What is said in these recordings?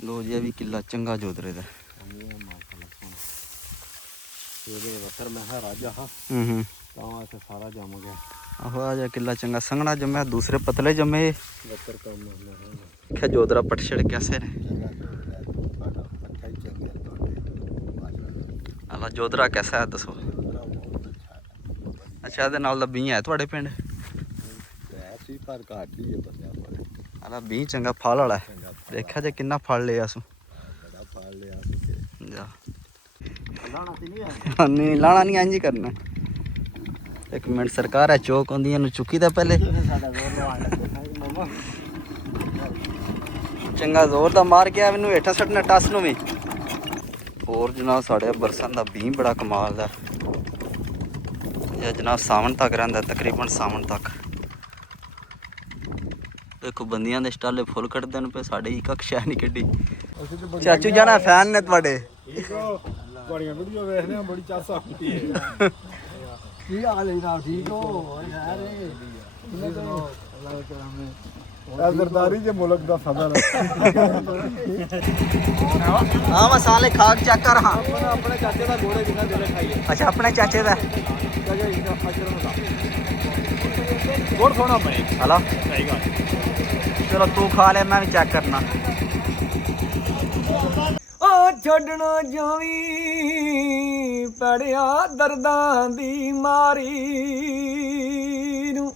लो जी अभी किला चंगा जोधरे दा सारा जम गया। आहो आज किला चंगा संघना जमे दूसरे पतले जमे क्या जोधरा पटछड़ कैसे ने आला जोधरा कैसा है दसो। अच्छा ਇਹਦੇ ਨਾਲ ਦਾ ਬੀਂ ਹੈ ਤੁਹਾਡੇ ਪਿੰਡ ਆਲਾ ਬੀਂ ਚੰਗਾ ਫਲ ਵਾਲਾ ਦੇਖਿਆ ਜੇ ਕਿੰਨਾ ਫਲ ਲਿਆ ਸੂ नहीं लाना नहीं इंज करना। एक मिनट सरकार है चौक आंदी चुकी था पहले चंगा जोर दा मार के मैनू हेठा सटना टस नूं भी। और जनाब साढ़े बरसन का बीं बड़ा कमाल दा जनाब सावन तक रहिंदा तकरीबन सावन तक। देखो बंदियां दे स्टाले फुल कटदे ने पे साडे ही कख शै नहीं कड्डी। चाचू जाना फैन ने तुहाडे बड़ियां वीडियो देखने बड़ी चास आती है की हाल है जनाब ठीक हो यार सरदारी जे मुल्क दा सदर हां मसाले खा के चेक कर। हां अपने चाचे दा घोड़े कितना दिले खाइए। अच्छा अपने चाचे दा घोड़ सोना भाई हेलो सही गल चलो तू खा ले मैं भी चेक करना। ਛੱਡਣਾ ਜਾਵੀ ਪੜਿਆ ਦਰਦਾਂ ਦੀ ਮਾਰੀ ਨੂੰ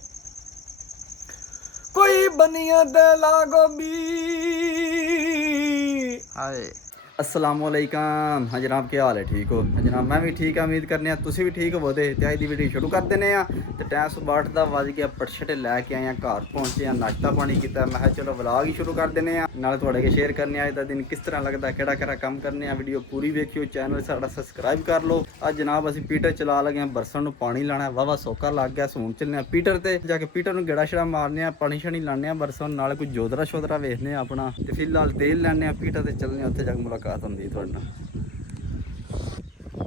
ਕੋਈ ਬੰਨੀਆਂ ਤੇ ਲਾਗੋ ਬੀ। हाय अस्सलाम वालेकुम। हाँ जनाब क्या हाल है ठीक हो। हाँ जनाब मैं भी ठीक है उम्मीद करने तुसी भी ठीक हो ते अज दी वीडियो शुरू कर देने तो टाइम सुबाठ का वज गया पटछटे लैके आए घर पहुँचे नाश्ता पानी किया मैं चलो व्लॉग ही शुरू कर देने नाले तुहाडे के शेयर करने अज दा दिन किस तरह लगता केड़ा काम करने वीडियो पूरी वेखियो चैनल साडा सबसक्राइब कर लो। अज जनाब असीं पीटर चला लगे बरसन नूं पानी लाना वाहवा सौका लग गया सून चलने पीटर ते जाके पीटर नूं गेड़ा छड़ा मारने पानी शानी लाने बरसन नाले कोई जोधरा शोधरा वेखने अपना ते फिलहाल तेल लैने पीटर ते चलने उत्थे जाके मुलाकात होंदी तुहाडे नाल।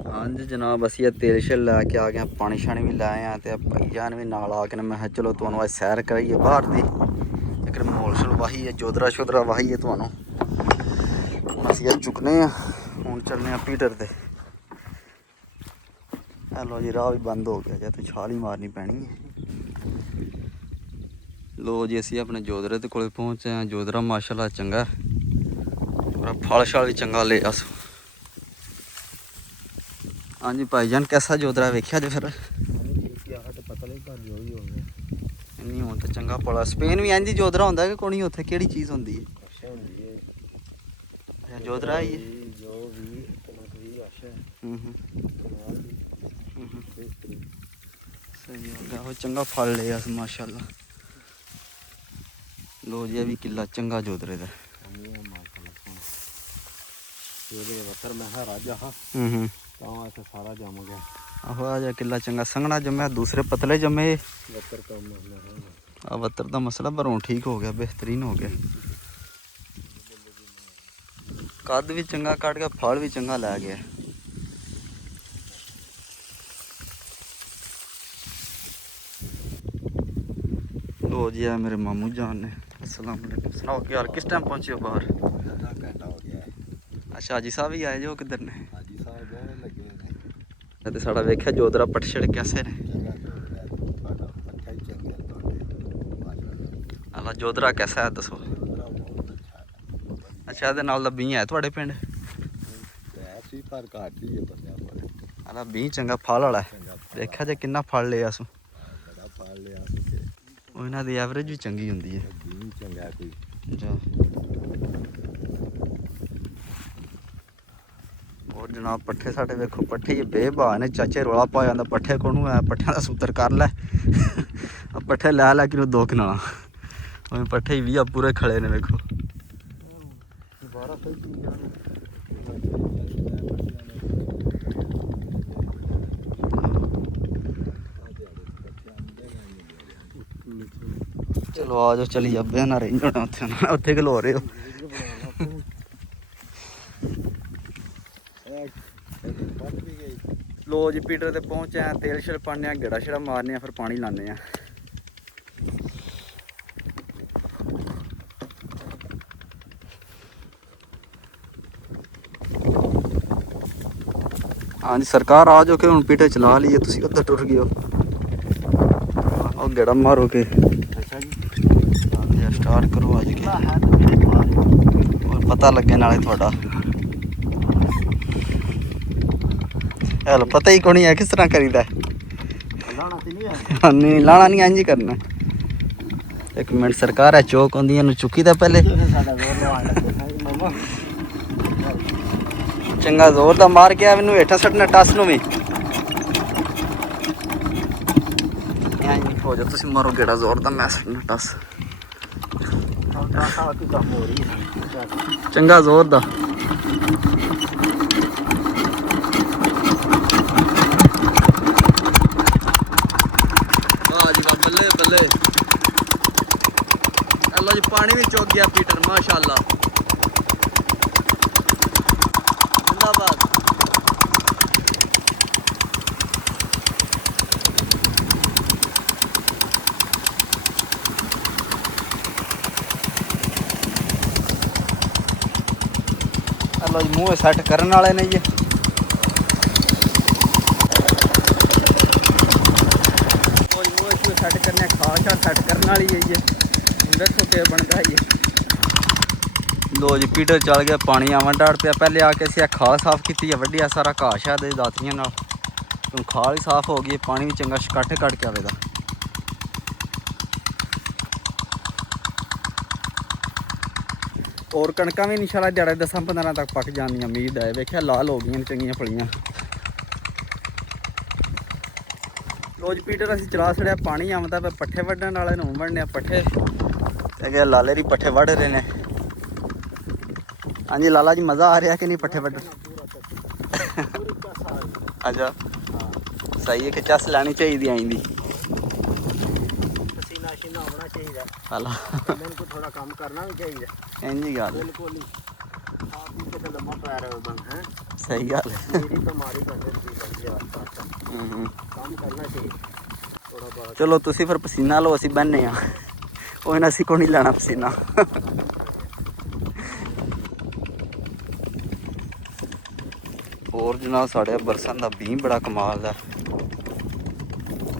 हाँ जी जनाब असी तेल शेल लैके आ गए पानी शानी भी लाए हैं तो भाईजान भी नाल आ गए। मैं चलो तुहानूं अज सैर कराइए बाहर दी एक माहौल शल वाही है जोधरा शोधरा वाही है तुहानूं असी चुकने हूँ चलने पीटर ते। लो जी राह भी बंद हो गया जे तो छाल ही मारनी पैनी है। लो जी असी अपने जोधरे के कोल पहुँचे हैं। जोधरा माशाल्लाह चंगा फल शल भी चंगा ले अस। हाँ जी भाईजान कैसा जोधरा वेख्या जो फिर नहीं हूँ तो चंगा पड़ा स्पेन भी इंज जोधरा होंदा कि कोई उत्थे केड़ी चीज़ होंदी है जोधरा ही है। सही हो गया वो चंगा फल ले अस माशाल्लाह। लो जी अभी किला चंगा जोधरे दा सारा जम गया। आहो आज किला चंगा संघना जमे दूसरे पतले जमे बत्तर का मसला पर हूँ ठीक हो गया बेहतरीन हो गया। कद भी चंगा कट गया फल भी चंगा लै गया। लो जी है मेरे मामू जान ने अस्सलाम वालेकुम सुनाओ क्या किस टाइम पहुँचे हो बाहर। अच्छा हाजी साहब ही आए जो किधर ने तो साड़ा वेख्या जोधरा पटछड़ कैसे ने आला जोधरा कैसा है दसो। अच्छा ਇਹਦੇ ਨਾਲ ਦਾ ਬੀਂ ਹੈ ਤੁਹਾਡੇ ਪਿੰਡ ਆਲਾ ਬੀਂ ਚੰਗਾ ਫਲ ਵਾਲਾ ਦੇਖਿਆ ਜੇ ਕਿੰਨਾ ਫਲ ਲਿਆ ਸੂ ਉਹ ਇਹਨਾਂ ਦੀ ਐਵਰੇਜ ਵੀ ਚੰਗੀ ਹੁੰਦੀ ਹੈ। और जनाब पट्ठे साढ़े वेखो पट्ठे ये बेबा ने चाचे रौला पाया होंदा पट्ठे कोनू है पट्ठे का सूत्र कर लै पट्ठे लै लै कि दो कनाल पट्ठे भी पूरे खड़े ने वेखो। चलो आ जाओ चली अब्बे ना रेंज होना उत्थे खलो रहे हो। लो जी पीटर ते पहुंचे हैं तेल शल पाने गेड़ा शेड़ा मारने फिर पानी लाने। ਹਾਂਜੀ ਸਰਕਾਰ ਆ ਜਾਓ ਕਿ ਹੁਣ ਪੀਟੇ ਚਲਾ ਲਈਏ, ਤੁਸੀਂ ਉੱਧਰ ਟੁਰ ਗਏ ਹੋ। ਉਹ ਗੇੜਾ ਮਾਰੋ ਕੇ ਅੱਛਾ ਜੀ ਸਟਾਰਟ ਕਰੋ ਅੱਜ ਕੇ ਔਰ ਪਤਾ ਲੱਗੇ ਨਾਲੇ ਤੁਹਾਡਾ। ਹਲ ਪਤਾ ਹੀ ਕੋਣੀ ਹੈ ਕਿਸ ਤਰ੍ਹਾਂ ਕਰੀਦਾ। ਲਾਣਾ ਤੇ ਨਹੀਂ ਹੈ ਨਹੀਂ ਲਾਣਾ ਨਹੀਂ, ਇੰਝ ਹੀ ਕਰਨਾ। ਇੱਕ ਮਿੰਟ ਸਰਕਾਰ ਹੈ ਚੌਕ ਆਉਂਦੀ ਇਹਨੂੰ ਚੁੱਕੀ ਤਾਂ ਪਹਿਲੇ ਸਾਡਾ ਜ਼ੋਰ ਲਵਾਉਣ ਲੱਗੇ ਮਾਮਾ। ਚੰਗਾ ਜ਼ੋਰ ਦਾ ਮਾਰ ਕੇ ਮੈਨੂੰ ਹੇਠਾਂ ਸੱਟਣਾ ਟੱਸ ਨੂੰ ਵੀ। ਐਂ ਹੋ ਜਾ ਤੁਸੀਂ ਮਾਰੋ ਗੇੜਾ ਜ਼ੋਰ ਦਾ, ਮੈਂ ਸੱਟਣਾ ਟੱਸ। ਸਾਡਾ ਕੀ ਕੰਮ ਹੋ ਰਹੀ ਹੈ ਚੰਗਾ ਜ਼ੋਰ ਦਾ। ਵਾਹ ਜੀ ਵਾਹ, ਬੱਲੇ ਬੱਲੇ। ਅੱਲਾ ਜੀ ਪਾਣੀ ਵੀ ਚੁੱਕ ਗਿਆ ਪੀਟਰ, ਮਾਸ਼ਾਅੱਲਾ ਜ਼ਿੰਦਾਬਾਦ। ਅੱਲਾ ਜੀ ਮੂੰਹ ਸੈੱਟ ਕਰਨ ਵਾਲੇ ਨੇ ਜੀ। ਕੋਈ ਮੂੰਹ ਸੈੱਟ ਕਰਨੇ, ਖਾਸ ਸੈੱਟ ਕਰਨ ਵਾਲੀ ਹੈ ਜੀ। ਦੇਖੋ ਕਿ ਬਣਦਾ ਹੈ। ਲੋ ਜੀ ਪੀਟਰ ਚੱਲ ਗਿਆ, ਪਾਣੀ ਆਵਣ ਡਾੜ ਪਿਆ। ਪਹਿਲੇ ਆ ਕੇ ਅਸੀਂ ਖਾਲ ਸਾਫ਼ ਕੀਤੀ ਹੈ, ਵੱਢਿਆ ਸਾਰਾ ਘਾਹ ਸ਼ਾਹ ਦੇ ਦਾਤਰੀਆਂ ਨਾਲ। ਹੁਣ ਖਾਲ ਹੀ ਸਾਫ਼ ਹੋ ਗਈ, ਪਾਣੀ ਵੀ ਚੰਗਾ ਸ਼ਕੱਠ ਕੱਢ ਕੇ ਆਵੇਗਾ। ਔਰ ਕਣਕਾਂ ਵੀ ਇਨਸ਼ਾਅੱਲਾ ਦਿਹਾੜੇ 10-15 ਤੱਕ ਪੱਕ ਜਾਂਦੀਆਂ, ਉਮੀਦ ਹੈ। ਵੇਖਿਆ ਲਾਲ ਹੋ ਗਈਆਂ ਚੰਗੀਆਂ ਫਲੀਆਂ। ਰੋਜ਼ ਪੀਟਰ ਅਸੀਂ ਚਲਾ ਛੜਿਆ, ਪਾਣੀ ਆਉਂਦਾ ਪਿਆ। ਪੱਠੇ ਵੱਢਣ ਵਾਲੇ ਨੂੰ ਵੱਢਣੇ ਪੱਠੇ ਹੈਗੇ, ਲਾਲੇ ਦੀ ਪੱਠੇ ਵੱਢ ਰਹੇ ਨੇ। ਹਾਂਜੀ ਲਾਲਾ ਜੀ, ਮਜ਼ਾ ਆ ਰਿਹਾ ਕਿ ਨਹੀਂ ਪੱਠੇ ਵੱਢਣ? ਅੱਛਾ ਸਹੀ ਹੈ ਕਿ ਚੱਸ ਲੈਣੀ ਚਾਹੀਦੀ ਆਈਂਦੀ। ਪਸੀਨਾ ਸ਼ੀਨਾ ਆਉਣਾ ਚਾਹੀਦਾ, ਹਾਲਾ ਮੈਨੂੰ ਕੋ ਥੋੜਾ ਕੰਮ ਕਰਨਾ ਵੀ ਚਾਹੀਦਾ। ਇੰਜੀ ਗੱਲ ਬਿਲਕੁਲ ਹੀ ਆਪ ਹੀ ਕਿਤੇ ਲੰਮਾ ਪੈ ਰਹੇ ਹੋ ਬੰ ਹੈ। ਸਹੀ ਗੱਲ ਹੈ। ਮੇਰੀ ਬਿਮਾਰੀ ਬਣ ਜਾਂਦੀ ਹੈ ਕੰਮ ਕਰਨਾ ਚਾਹੀਦਾ ਥੋੜਾ ਬਹੁਤ। ਚਲੋ ਤੁਸੀਂ ਫਿਰ ਪਸੀਨਾ ਲਓ, ਅਸੀਂ ਬੰਨੇ ਆ। ਉਹ ਨਾ ਅਸੀਂ ਕੋ ਨਹੀਂ ਲੈਣਾ ਪਸੀਨਾ। ਹੋਰ ਜਨਾਬ ਸਾਡੇ ਬਰਸਾਂ ਦਾ ਵੀ ਬੜਾ ਕਮਾਲ ਦਾ।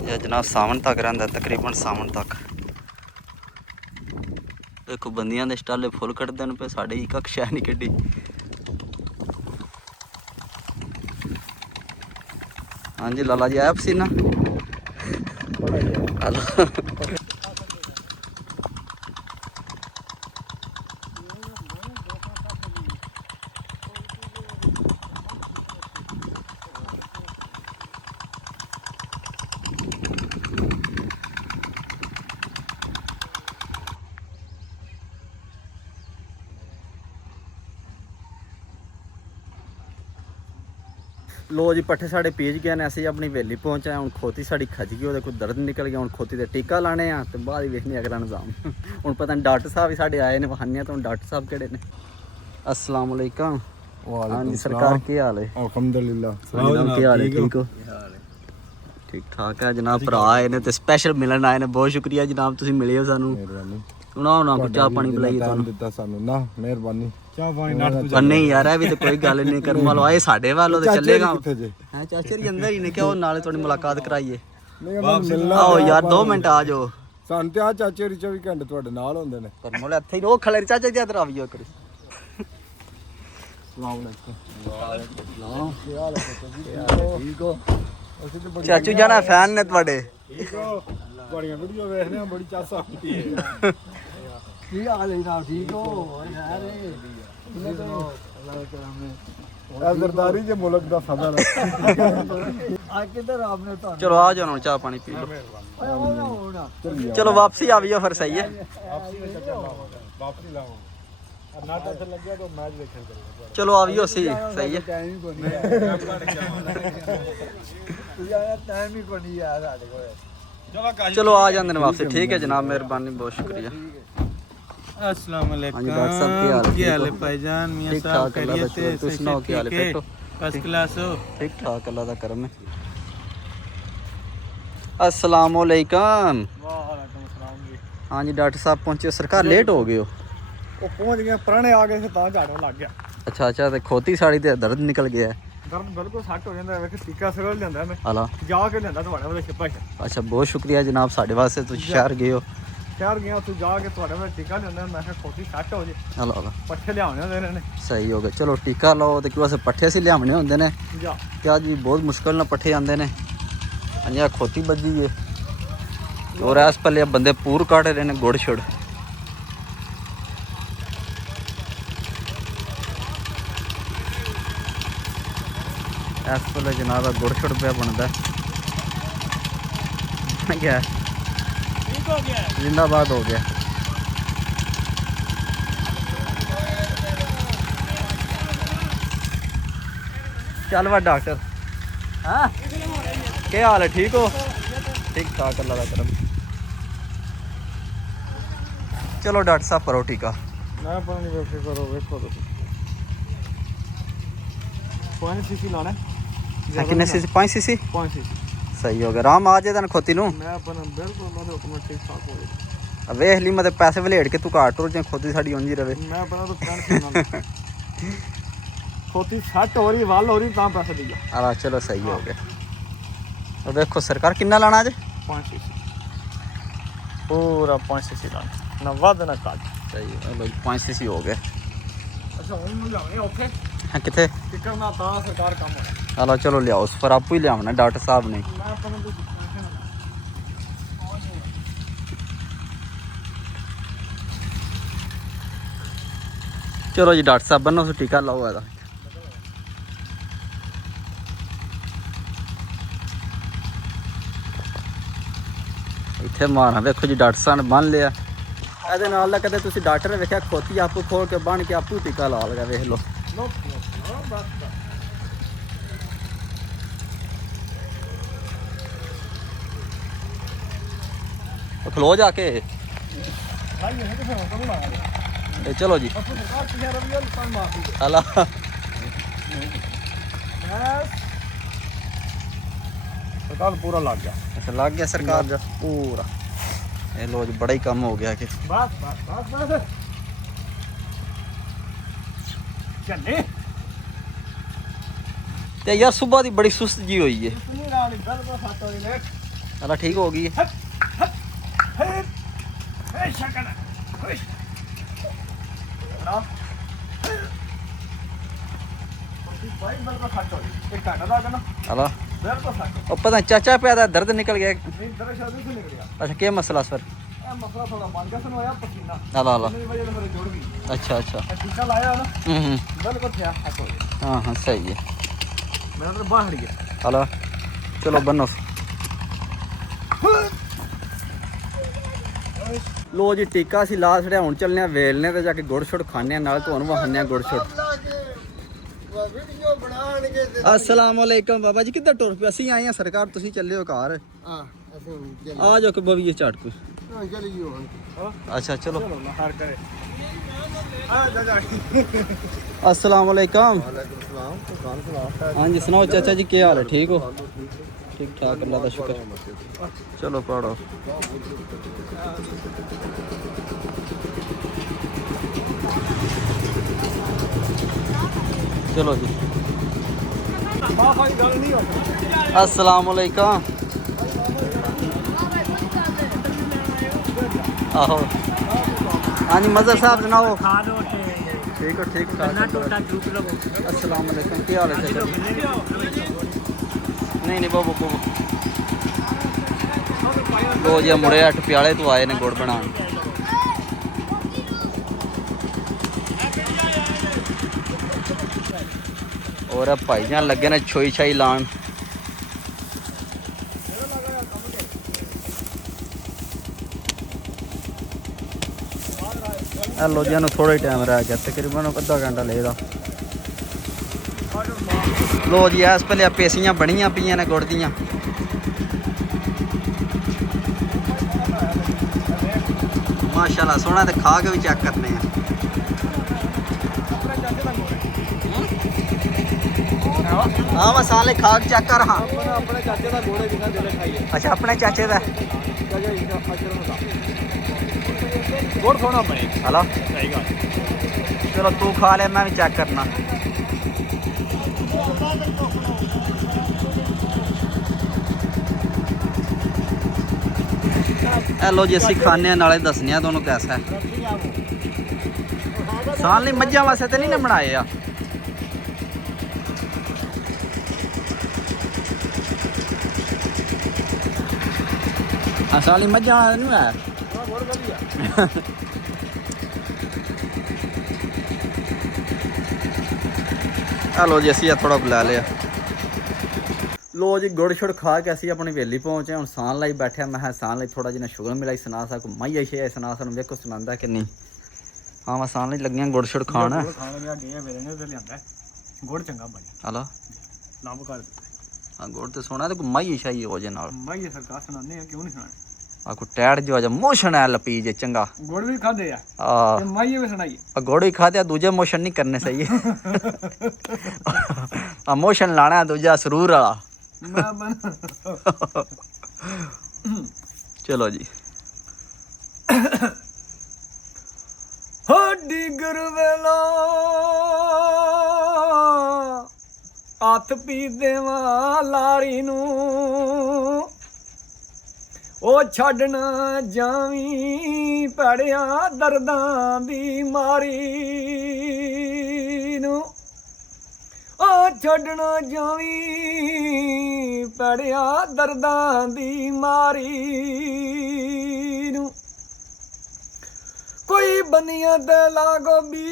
ਇਹ ਜਨਾਬ ਸਾਵਣ ਤੱਕ ਰਹਿੰਦਾ, ਤਕਰੀਬਨ ਸਾਵਣ ਤੱਕ। ਦੇਖੋ ਬੰਦੀਆਂ ਦੇ ਸਟਾਲੇ ਫੁੱਲ ਕੱਢਦੇ ਨੇ ਪਏ, ਸਾਡੇ ਇੱਕ ਕਕਸ਼ਾ ਨਹੀਂ ਕੱਢੀ। ਹਾਂਜੀ ਲਾਲਾ ਜੀ ਆਇਆ ਪਸੀਨਾ? ਲੋ ਜੀ ਪੱਠੇ ਸਾਡੇ ਪੀਜ ਗਏ ਨੇ, ਅਸੀਂ ਆਪਣੀ ਹਵੇਲੀ ਪਹੁੰਚੇ। ਹੁਣ ਖੋਤੀ ਸਾਡੀ ਖਜ ਗਈ, ਉਹਦੇ ਕੋਈ ਦਰਦ ਨਿਕਲ ਗਿਆ। ਹੁਣ ਖੋਤੀ ਤੇ ਟੀਕਾ ਲਾਣੇ ਆ ਤੇ ਬਾਅਦ ਹੀ ਵੇਖਣੇ ਅਗਲਾ ਨਿਜ਼ਾਮ। ਹੁਣ ਪਤਾ ਨਹੀਂ ਡਾਕਟਰ ਸਾਹਿਬ ਵੀ ਸਾਡੇ ਆਏ ਨੇ ਵਹਾਨੀਆਂ ਤੋਂ। ਡਾਕਟਰ ਸਾਹਿਬ ਕਿਹੜੇ ਨੇ? अस्सलाम वालेकुम। वालेकुम सरकार क्या हाल है? अल्हम्दुलिल्लाह ਕੀ ਹਾਲ ਹੈ? ਠੀਕ ਹੋ? ਠੀਕ ਠਾਕ ਹੈ ਜਨਾਬ। ਭਰਾ ਆਏ ਨੇ ਤੇ ਸਪੈਸ਼ਲ ਮਿਲਣ ਆਏ ਨੇ। ਬਹੁਤ ਸ਼ੁਕਰੀਆ ਜਨਾਬ, ਤੁਸੀਂ ਮਿਲੇ ਹੋ ਸਾਨੂੰ। ਮਿਹਰਬਾਨੀ ਉਹਨਾਂ ਕੋ ਚਾਹ ਪਾਣੀ ਪਿਲਾਈਏ ਤੁਹਾਨੂੰ। ਦਿੱਤਾ ਸਾਨੂੰ ਨਾ, ਮਿਹਰਬਾਨੀ। ਚਾਹ ਪਾਣੀ ਨਾਲ ਪਰ ਨਹੀਂ ਯਾਰ, ਇਹ ਵੀ ਤੇ ਕੋਈ ਗੱਲ ਨਹੀਂ। ਕਰਮ ਵਾਲੋ ਆਏ ਸਾਡੇ ਵੱਲੋਂ ਤੇ ਚੱਲੇਗਾ। ਕਿੱਥੇ ਜੇ? ਹੈ ਚਾਚੇ ਜੀ ਅੰਦਰ ਹੀ ਨੇ ਕਿ ਉਹ ਨਾਲੇ ਤੁਹਾਡੀ ਮੁਲਾਕਾਤ ਕਰਾਈਏ। ਨਹੀਂ ਉਹਨਾਂ ਨੂੰ ਮਿਲਣਾ ਆਓ ਯਾਰ 2 ਮਿੰਟ ਆ ਜਾਓ। ਸਾਨੂੰ ਤੇ ਆ ਚਾਚੇ ਰੀ 24 ਘੰਟੇ ਤੁਹਾਡੇ ਨਾਲ ਹੁੰਦੇ ਨੇ। ਕਰਮ ਵਾਲੇ ਇੱਥੇ ਹੀ ਉਹ ਖਲੇ ਚਾਚਾ ਜੀ ਇੱਧਰ ਆਵੀਓ ਕਰੀ। ਠੀਕ ਹੋ? ਅਸੀਂ ਤੇ ਚਾਚੂ ਜਾਨਾ ਫੈਨ ਨੇ ਤੁਹਾਡੇ। ਠੀਕ ਹੋ? ਬੜੀਆਂ ਵੀਡੀਓ ਵੇਖਦੇ ਆ, ਬੜੀ ਚਾਸ ਆਉਂਦੀ ਹੈ। ਕੀ ਹਾਲ ਹੈ ਜਨਾਬ? ਠੀਕ ਹੋ ਯਾਰ? ਇਹ ਜ਼ਰਦਾਰੀ ਜੇ ਮੁਲਕ ਦਾ ਫਜ਼ਲ ਹੈ। ਆ ਕਿਧਰ ਆਪਨੇ ਤੁਹਾਨੂੰ? ਚਲੋ ਆ ਜਾਓ ਹੁਣ ਚਾਹ ਪਾਣੀ ਪੀ ਲਓ। ਚਲੋ ਵਾਪਸੀ ਆਵੀਓ ਫਿਰ। ਸਹੀ ਹੈ ਵਾਪਸੀ ਲਾਓ। ਨਾਟਕ ਤੇ ਲੱਗਿਆ ਤਾਂ ਮੈਚ ਵੇਖਣ ਕਰੇਗਾ। ਚਲੋ ਆਵੀਓ ਸੀ। ਸਹੀ ਹੈ। ਟਾਈਮ ਹੀ ਕੋਈ ਨਹੀਂ। ਤੂੰ ਆਇਆ ਟਾਈਮ ਹੀ ਕੋਈ ਨਹੀਂ ਆ ਸਾਡੇ ਕੋਲ। ਚਲੋ ਆ ਜਾਂਦੇ ਨੇ ਵਾਪਸ। ਠੀਕ ਹੈ ਜਨਾਬ, ਮਿਹਰਬਾਨੀ, ਬਹੁਤ ਸ਼ੁਕਰੀਆ। अस्सलाम वालेकुम। हाँ जी, डॉक्टर साहब, क्या हाल है? क्या हाल है ठीक हो? भाईजान? मियां ठीक साहब ठाक, अल्लाह का खैरियत शुक्र। है? तुम सुनाओ, क्या हाल है? फिट हो? फर्स्ट क्लास हो? ठीक ठाक, अल्लाह का करम है। अस्सलाम वालेकुम। ਵਾਲੇਕੁਮ ਸਲਾਮ ਜੀ। हाँ जी डॉक्टर साहब पहुंचे। सरकार लेट हो गए हो? ਉਹ ਪਹੁੰਚ ਗਏ, ਪੁਰਾਣੇ ਆ ਗਏ ਸੀ ਤਾਂ ਝਾੜੋ ਲੱਗ ਗਿਆ। अच्छा अच्छा, तो खोती साड़ी ते दर्द निकल गया है। ਦਰਦ ਬਿਲਕੁਲ ਸੱਟ ਹੋ ਜਾਂਦਾ ਵੇਖ ਟੀਕਾ ਸਿਰ ਲਿਆਂਦਾ ਮੈਂ ਹਲਾ ਜਾ ਕੇ ਲਿਆਂਦਾ ਤੁਹਾਡੇ ਵਾਲੇ ਛਿੱਪਾ ਅੱਛਾ ਬਹੁਤ ਸ਼ੁਕਰੀਆ ਜਨਾਬ ਸਾਡੇ ਵਾਸਤੇ ਤੁਸੀਂ ਸ਼ਹਿਰ ਗਏ ਹੋ ਸ਼ਹਿਰ ਗਿਆ ਉੱਥੇ ਜਾ ਕੇ ਤੁਹਾਡੇ ਵਾਲੇ ਟੀਕਾ ਲਿਆਂਦਾ ਮੈਂ ਕਿਹਾ ਖੋਤੀ ਸੱਟ ਹੋ ਜੇ ਹਲਾ ਹਲਾ ਪੱਠੇ ਲਿਆਉਣੇ ਹੁੰਦੇ ਨੇ ਸਹੀ ਹੋ ਗਿਆ ਚਲੋ ਟੀਕਾ ਲਾਓ ਤੇ ਕਿਉਂ ਪੱਠੇ ਅਸੀਂ ਲਿਆਉਣੇ ਹੁੰਦੇ ਨੇ ਜਾ ਤੇ ਅੱਜ ਵੀ ਬਹੁਤ ਮੁਸ਼ਕਲ ਨਾਲ ਪੱਠੇ ਆਉਂਦੇ ਨੇ ਅੰਜਾ ਖੋਤੀ ਵੱਜੀ ਏ ਔਰ ਇਸ ਪੱਲੇ ਬੰਦੇ ਪੂਰ ਕੱਢ ਰਹੇ ਨੇ ਗੁੜ ਛੁੜ ਇਸ ਪੱਲੇ ਜਨਾਬ ਦਾ ਗੁੜ ਛੁੜ ਪਿਆ ਬਣਦਾ ਗਿਆ ਠੀਕ ਹੋ ਗਿਆ ਜ਼ਿੰਦਾਬਾਦ ਹੋ ਗਿਆ ਚੱਲ ਵਾ ਡਾਕਟਰ ਹਾਂ ਕੀ ਹਾਲ ਹੈ ਠੀਕ ਹੋ ਠੀਕ ਠਾਕ ਅੱਲਾ ਦਾ ਕਰਮ ਚਲੋ ਡਾਕਟਰ ਸਾਹਿਬ ਕਰੋ ਟੀਕਾ ਮੈਂ ਪਾਣੀ ਵੇਖੇ ਕਰੋ ਵੇਖੋ ਤੁਸੀਂ 5 ਸੀਸੀ ਲਾਣਾ ਕਿੰਨੇ ਸੀ 5 ਸੀਸੀ 5 ਸੀਸੀ ਸਹੀ ਹੋ ਗਿਆ ਆਰਾਮ ਆ ਜੇ ਤਨ ਖੋਤੀ ਨੂੰ ਮੈਂ ਆਪਣਾ ਬਿਲਕੁਲ ਮੇਰੇ ਹੁਕਮ ਠੀਕ ਠਾਕ ਹੋ ਗਿਆ ਵੇਖ ਲਈ ਮੈਂ ਪੈਸੇ ਵਲੇੜ ਕੇ ਤੂੰ ਘਾਟ ਰੋ ਜੇ ਖੋਤੀ ਸਾਡੀ ਉਂਝ ਹੀ ਰਵੇ ਮੈਂ ਆਪਣਾ ਤਾਂ ਕਹਿਣ ਸੁਣਨਾ ਖੋਤੀ ਸੱਟ ਹੋ ਰਹੀ ਵੱਲ ਹੋ ਰਹੀ ਤਾਂ ਪੈਸੇ ਦਈਆ ਆਲਾ ਚਲੋ ਸਹੀ ਹੋ ਗਿਆ ਉਹ ਵੇਖੋ ਸਰਕਾਰ ਕਿੰਨਾ ਲਾਣਾ ਅੱਜ 5 ਸੀਸੀ ਪੂਰਾ 5 ਸੀਸੀ ਲਾਣਾ ਨਾ ਵੱਧ ਨਾ ਘੱਟ ਸਹੀ ਹੈ ਲੋ 5 ਸੀਸੀ ਹੋ ਗਏ ਅੱਛਾ ਹੁਣ ਨੂੰ ਜਾਣੇ ਉੱਥੇ ਹਾਂ ਕਿੱਥੇ ਟਿਕਰ ਨਾ ਤਾਂ ਸਰਕਾਰ ਕੰਮ ਹੋਣਾ ਆਲਾ ਚਲੋ ਲਿਆਓ ਉਸ ਪਰ ਆਪੂ ਹੀ ਲਿਆਉਣਾ ਡਾਕਟਰ ਸਾਹਿਬ ਨੇ ਮੈਂ ਆਪਣਾ ਤਾਂ ਚਲੋ ਜੀ ਡਾਕਟਰ ਸਾਹਿਬ ਬੰਨੋ ਟੀਕਾ ਲਾਓ ਇਹਦਾ ਇੱਥੇ ਮਾਰਨਾ ਵੇਖੋ ਜੀ ਡਾਕਟਰ ਸਾਹਿਬ ਨੇ ਬੰਨ ਲਿਆ ਇਹਦੇ ਨਾਲ ਦਾ ਕਦੇ ਤੁਸੀਂ ਡਾਕਟਰ ਨੇ ਵੇਖਿਆ ਖੋਤੀ ਆਪੂ ਖੋਲ ਕੇ ਬੰਨ ਕੇ ਆਪੂ ਟੀਕਾ ਲਾ ਲਗਾ ਵੇਖ ਲਓ ਖਲੋ ਜਾ ਕੇ ਇਹ ਚਲੋ ਜੀ ਹਲਾ ਸਰਕਾਰ ਪੂਰਾ ਲੱਗ ਗਿਆ ਅੱਛਾ ਲੱਗ ਗਿਆ ਸਰਕਾਰ ਦਾ ਪੂਰਾ ਇਹ ਲੋ ਜੀ ਬੜਾ ਹੀ ਕੰਮ ਹੋ ਗਿਆ ਕਿ ਬਸ ਬਸ ਬਸ ਬਸ ਚੱਲੇ ਤੇ ਯਾਰ ਸਵੇਰ ਦੀ ਬੜੀ ਸੁਸਤ ਜੀ ਹੋਈ ਏ ਨਹੀਂ ਰਾਣੀ ਬਿਲਕੁਲ ਸੱਟ ਹੋ ਗਈ ਲੈ ਹਲਾ ਠੀਕ ਹੋ ਗਈ ਹੈ ਹੇ ਸ਼ਕਨ ਖੁਸ਼ ਨਾ ਭਾਈ ਬਿਲਕੁਲ ਸੱਟ ਹੋ ਗਈ ਇੱਕ ਘੰਟਾ ਦਾ ਨਾ ਹਲਾ ਬਿਲਕੁਲ ਸੱਟ ਉਹ ਪਤਾ ਚਾਚਾ ਪਿਆ ਦਾ ਦਰਦ ਨਿਕਲ ਗਿਆ ਨਹੀਂ ਦਰਦ ਸ਼ਾਦੀ से ਨਿਕਲ ਗਿਆ ਅੱਛਾ ਕੀ ਮਸਲਾ ਸਰ ਇਹ ਮਸਲਾ ਥੋੜਾ ਬਣ ਗਿਆ ਸਾਨੂੰ ਆਇਆ ਪਸੀਨਾ ਹਲਾ ਹਲਾ ਮੇਰੀ ਵਜ੍ਹਾ ਨਾਲ ਮੇਰੇ ਜੁੜ ਗਈ ਅੱਛਾ ਅੱਛਾ ਇਹ ਟੀਕਾ ਲਾਇਆ ਨਾ ਹੂੰ ਬਿਲਕੁਲ ਥਿਆ ਹੱਥ ਹੋ ਗਿਆ ਹਾਂ ਹਾਂ ਸਹੀ ਹੈ ਮੇਰਾ ਤਾਂ ਬਾਹਰ ਗਿਆ ਹਲਾ ਚਲੋ ਬੰਨੋ ਲੋ ਜੀ ਟੀਕਾ ਅਸੀਂ ਲਾ ਛੜਿਆ ਹੁਣ ਚੱਲਨੇ ਆ ਵੇਲਨੇ ਤੇ ਜਾ ਕੇ ਗੁੜ ਛੁੜ ਖਾਣੇ ਆ ਨਾਲ ਤੁਹਾਨੂੰ ਵਹਾਨੇ ਆ ਗੁੜ ਛੁੜ ਵੀਡੀਓ ਬਣਾਣਗੇ ਤੇ अस्सलाम वालेकुम बाबा जी किधर टुर पे ਅਸੀਂ ਆਏ ਆ ਸਰਕਾਰ ਤੁਸੀਂ ਚੱਲੇ ਹੋ ਘਰ ਹਾਂ ਅਸੀਂ ਆ ਜਾਓ ਕਿ ਬਵੀਏ ਝਟ ਕੋਈ ਚਲੀ ਗਈ ਹੁਣ ਅੱਛਾ ਚਲੋ ਚਲੋ ਨਾ ਹਰ ਕਰੇ ਆ ਜਾ ਜਾ अस्सलाम वालेकुम ਵਾਲੇਕੁਮ ਸਲਾਮ ਦੁਕਾਨ ਖੁਲਾ हाँ जी सुनाओ चाचा जी क्या हाल है ठीक हो ठीक ठाक अल्लाह का शुक्र चलो पढ़ो चलो जी ਮਾਂ ਭਾਈ ਗੱਲ ਨਹੀਂ ਹੋਣੀ अस्सलाम वालेकुम आहो हाँ जी मजहर साहब सुनाओ ठीक हो ठीक ठाक अस्सलाम वालेकुम क्या हाल है चाचा नहीं नहीं बाबू बाबू दो जी मुड़े अठ प्याले तो आए ने गुड़ बना और भाई जान लगे ने छोई छाई लान लो जी थोड़ा ही टाइम रह गया तकरीबन अद्धा घंटा लेदा लो जी इस पहले पेसियां बनिया पी ने गुड़ दियां माशाल्लाह सोना तो खा के भी चेक करने हैं हाँ मसाले खा के चेक कर हाँ ਆਪਣੇ ਚਾਚੇ ਦਾ ਗੋੜੇ ਬਿਨਾਂ ਦਿਲੇ ਖਾਈਏ अच्छा अपने चाचे का ਗੋੜ ਸੋਣਾ ਬਣੇ हेलो ਸਹੀ ਗੱਲ चलो तू खा ले मैं भी चेक करना ਇਹ ਲੋ ਜੀ ਅਸੀਂ ਖਾਣੇ ਨਾਲੇ ਦੱਸਨੇ ਆ ਤੁਹਾਨੂੰ ਕੈਸਾ ਹੈ ਸਾਲ ਲਈ ਮੱਝਾਂ ਵਾਸਤੇ ਤੇ ਨਹੀਂ ਨਾ ਬਣਾਏ ਆ ਸਾਲੀ ਮੱਝਾਂ ਵਾਲਾ ਨਹੀਂ ਹੈ ਆ ਲੋ ਜੀ ਅਸੀਂ ਥੋੜਾ ਬੁਲਾ ਲਿਆ ਲੋ ਜੀ ਗੁੜ ਛੁੜ ਖਾ ਕੇ ਅਸੀਂ ਆਪਣੀ ਹਵੇਲੀ ਪਹੁੰਚੇ ਹੁਣ ਸਾਨ ਲਈ ਬੈਠਿਆ ਮੈਂ ਕਿਹਾ ਸਾਨ ਲਈ ਥੋੜਾ ਜਿਹਾ ਸ਼ੁਗਰ ਮਿਲਾਈ ਸੁਣਾ ਸਕੋ ਮਾਈ ਅਸ਼ੇ ਸੁਣਾ ਸਾਨੂੰ ਵੇਖੋ ਸੁਣਾਉਂਦਾ ਕਿ ਨਹੀਂ ਹਾਂ ਮੈਂ ਸਾਨ ਲਈ ਲੱਗੀਆਂ ਗੁੜ ਛੁੜ ਖਾਣ ਖਾਣ ਗਿਆ ਗਏ ਮੇਰੇ ਨੇ ਤੇ ਲਿਆਂਦਾ ਗੁੜ ਚੰਗਾ ਬਣੀ ਹਲੋ ਲੱਭ ਕਰ ਦਿੱਤੇ ਹਾਂ ਗੁੜ ਤੇ ਸੋਣਾ ਤੇ ਮਾਈ ਅਸ਼ਾ ਹੀ ਹੋ ਜੇ ਨਾਲ ਮਾਈ ਸਰਕਾਰ ਸੁਣਾਉਂਦੇ ਆ ਕਿਉਂ ਨਹੀਂ ਸੁਣਾਉਂਦੇ ਆ ਕੋ ਟੈੜ ਜੋ ਜਾ ਮੋਸ਼ਨ ਹੈ ਲਪੀ ਜੇ ਚੰਗਾ ਗੁੜ ਵੀ ਖਾਂਦੇ ਆ ਆ ਤੇ ਮਾਈ ਵੀ ਸੁਣਾਈਏ ਆ ਗੁੜ ਹੀ ਖਾਦੇ ਦੂਜੇ ਮੋਸ਼ਨ ਨਹੀਂ ਕਰਨੇ ਸਹੀ ਆ ਮੋਸ਼ਨ ਲਾਣਾ ਦੂਜਾ ਸਰੂਰ ਵਾਲਾ ਮੈਂ ਬਣ ਚਲੋ ਜੀ ਹੋ ਡਿਗਰ ਵੇਲਾ ਹੱਥ ਪੀ ਦੇਵਾਂ ਲਾਰੀ ਨੂੰ ਉਹ ਛੱਡ ਨਾ ਜਾਵੀਂ ਪੜਿਆ ਦਰਦਾਂ ਦੀ ਮਾਰੀ ਨੂੰ ਉਹ ਛੱਡ ਨਾ ਜਾਵੀਂ ਪੜਿਆ ਦਰਦਾਂ ਦੀ ਮਾਰੀ ਨੂੰ ਕੋਈ ਬੰਨੀਆਂ ਤੇ ਲਾਗੋ ਬੀ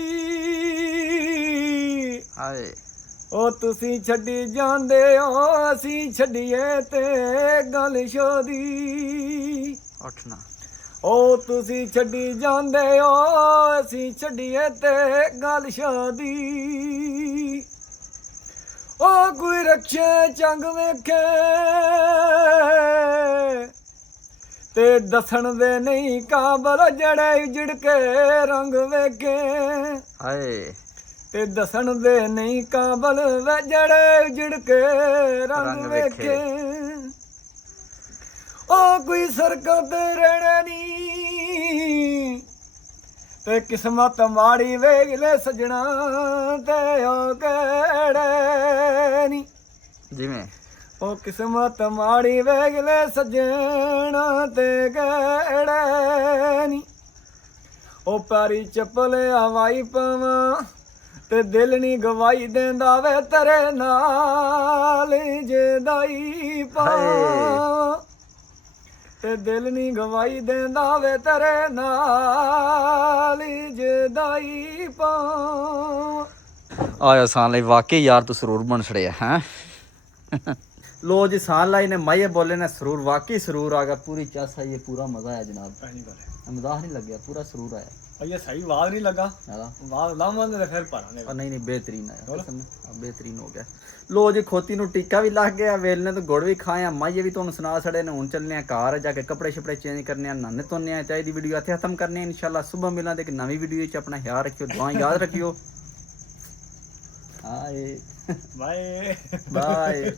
ਹਾਏ ਉਹ ਤੁਸੀਂ ਛੱਡੀ ਜਾਂਦੇ ਹੋ ਅਸੀਂ ਛੱਡੀਏ ਤੇ ਗੱਲ ਸ਼ੋਦੀ ਉੱਠਣਾ ਉਹ ਤੁਸੀਂ ਛੱਡੀ ਜਾਂਦੇ ਹੋ ਅਸੀਂ ਛੱਡੀਏ ਤੇ ਗੱਲ ਸ਼ੋਦੀ ਉਹ ਕੋਈ ਰਖੇ ਚੰਗ ਵੇਖੇ ਤੇ ਦੱਸਣ ਦੇ ਨਹੀਂ ਕਾਬਲ ਜੜੇ ਉਜੜ ਕੇ ਰੰਗ ਵੇਖੇ ਹਾਏ ਤੇ ਦੱਸਣ ਦੇ ਨਹੀਂ ਕਾਬਲ ਵੇ ਜੜੇ ਉਜੜ ਕੇ ਰੰਗ ਵੇਖੇ ਉਹ ਕੋਈ ਸਰਕਤ ਤੇ ਰਹਿਣਾ ਨਹੀਂ ਤੇ ਕਿਸਮਤ ਮਾੜੀ ਵੇਖ ਲੈ ਸਜਣਾ ਤੇ ਉਹ ਕਿਹੜੇ ਨਹੀਂ ਜਿਵੇਂ ਉਹ ਕਿਸਮਤ ਮਾੜੀ ਵੇਖ ਲੈ ਸਜਣਾ ਤੇ ਕਿਹੜੇ ਨਹੀਂ ਉਹ ਪੈਰੀ ਚੱਪਲ ਹਵਾਈ ਪਵਾਂ ਤੇ ਦਿਲ ਨੀ ਗਵਾਈ ਦੇਂਦਾ ਵੇ ਤੇਰੇ ਨਾਲ ਜਦਾਈ ਪਾ ਤੇ ਦਿਲ ਨੀ ਗਵਾਈ ਦੇਂਦਾ ਵੇ ਤੇਰੇ ਨਾਲ ਜਦਾਈ ਪਾ ਆਇਆ ਸਾਨ ਲਈ ਵਾਕਈ ਯਾਰ ਤੂੰ ਸਰੂਰ ਬਣ ਛੜਿਆ ਹੈ ਲੋ ਜੀ ਸਾਨ ਲਈ ਨੇ ਮਾਏ ਬੋਲੇ ਨੇ ਸਰੂਰ ਵਾਕਈ ਸਰੂਰ ਆ ਗਿਆ ਪੂਰੀ ਚੱਸ ਆਈ ਪੂਰਾ ਮਜ਼ਾ ਆਇਆ ਜਨਾਬ ਪਹਿਲੀ ਗੱਲ ਹੈ ਮਜ਼ਾਕ ਨਹੀਂ ਲੱਗਿਆ ਪੂਰਾ ਸਰੂਰ ਆਇਆ ਇਹ ਸਹੀ ਆਵਾਜ਼ ਨਹੀਂ ਲੱਗਾ ਹੈਗਾ ਆਵਾਜ਼ ਲਾਵਾਂਗੇ ਤੇ ਫਿਰ ਭਰਾਂਗੇ ਨਹੀਂ ਨਹੀਂ ਬਿਹਤਰੀਨ ਆਇਆ ਕਸਮ ਬਿਹਤਰੀਨ ਹੋ ਗਿਆ ਲੋ ਜੀ ਖੋਤੀ ਨੂੰ ਟੀਕਾ ਵੀ ਲੱਗ ਗਿਆ ਵੇਲ ਨੇ ਤਾਂ ਗੁੜ ਵੀ ਖਾਇਆ ਮਾਈਏ ਵੀ ਤੁਹਾਨੂੰ ਸੁਣਾ ਛੜੇ ਨੇ ਹੁਣ ਚੱਲਨੇ ਆ ਘਰ ਜਾ ਕੇ ਕੱਪੜੇ ਛਪੜੇ ਚੇਂਜ ਕਰਨੇ ਆ ਨਾਨੇ ਧੋਨੇ ਆ ਚਾਹੀ ਦੀ ਵੀਡੀਓ ਇੱਥੇ ਖਤਮ ਕਰਨੀ ਆ ਇਨਸ਼ਾਅੱਲਾ ਸਵੇਰ ਮਿਲਾਂਗੇ ਇੱਕ ਨਵੀਂ ਵੀਡੀਓ ਵਿੱਚ ਆਪਣਾ ਖਿਆਲ ਰੱਖਿਓ ਦੁਆ ਯਾਦ ਰੱਖਿਓ ਹਾਏ ਬਾਏ ਬਾਏ